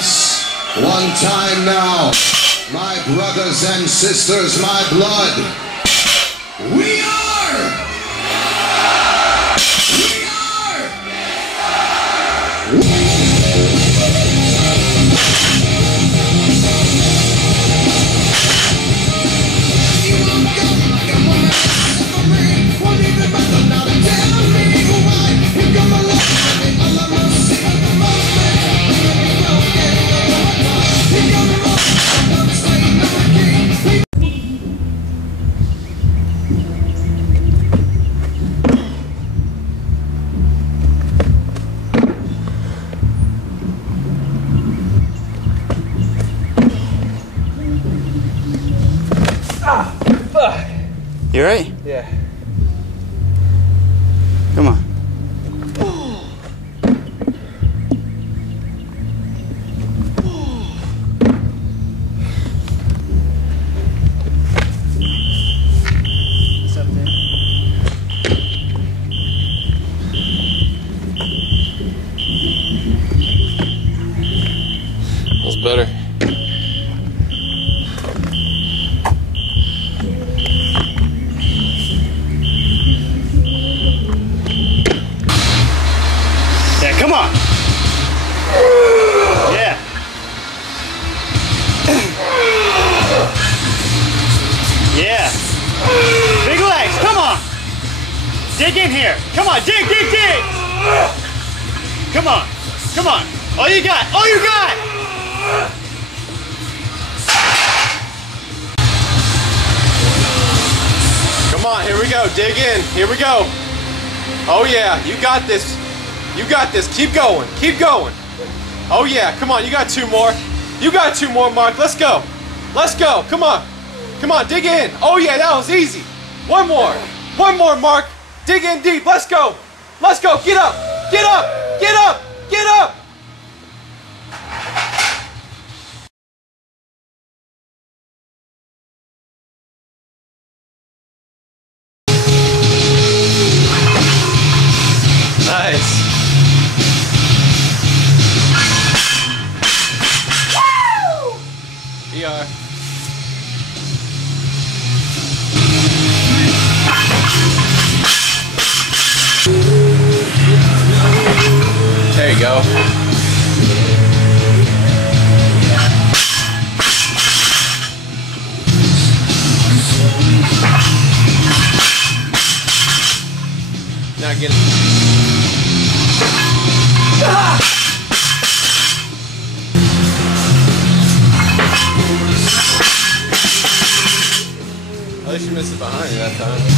us one time now. My brothers and sisters, my blood. We are. You right? Yeah. Come on. What's up, man? That's better. Yeah, come on. Yeah. Yeah. Big legs, come on. Dig in here. Come on, dig, dig, dig. Come on. Come on. All you got. All you got. Come on, here we go. Dig in. Here we go. Oh yeah, you got this. You got this. Keep going. Keep going. Oh yeah, come on. You got two more. You got two more, Mark. Let's go. Let's go. Come on. Come on, dig in. Oh yeah, that was easy. One more. One more, Mark. Dig in deep. Let's go. Let's go. Get up. Get up. Get up. Get up. Nice. Woo! VR. There you go. Now get it. At least you missed it behind you that time.